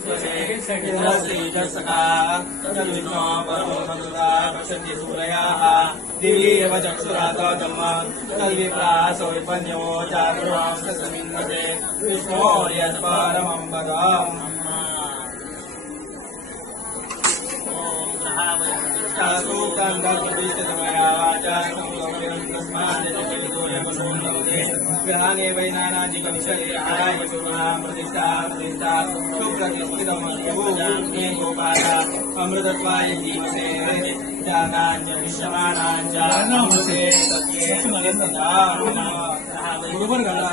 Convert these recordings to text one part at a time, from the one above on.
इंद्रश्रीजसका तद्विष्णो परमोमसुता पश्यन्ति सूरयाः दिव्ये एव चक्षुरातो धम्मं तद्विप्रासो विपन्यो चातुर्वां ससमिन्वते विष्णोर्यत्परमं वदम् सूक्तं तद्विष्टमया वाचा ग्रहाणे वैनानाजिकविषये प्रतिष्ठा प्रतिष्ठा सुप्रतिष्ठितमस्तु गोपाल अमृतत्वाय जीवसे जानाञ्च नमसे बरोबर घाला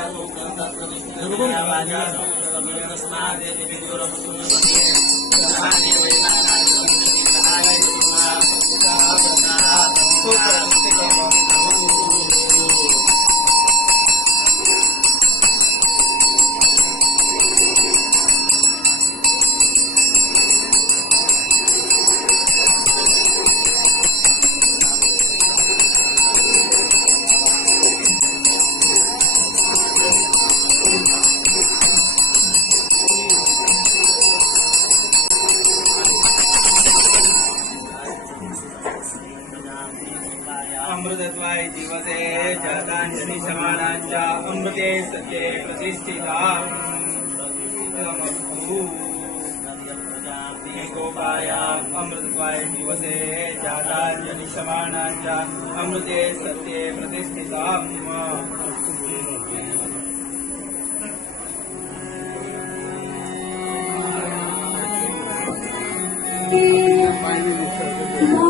बरोबर वाचा अमृतत्वाय जीवसे जाताञ्जनि समानाञ्च अमृते सत्ये प्रतिष्ठिता गोपाय अमृतत्वाय जीवसे जाताञ्जनि समानाञ्च अमृते सत्ये प्रतिष्ठिता पाणी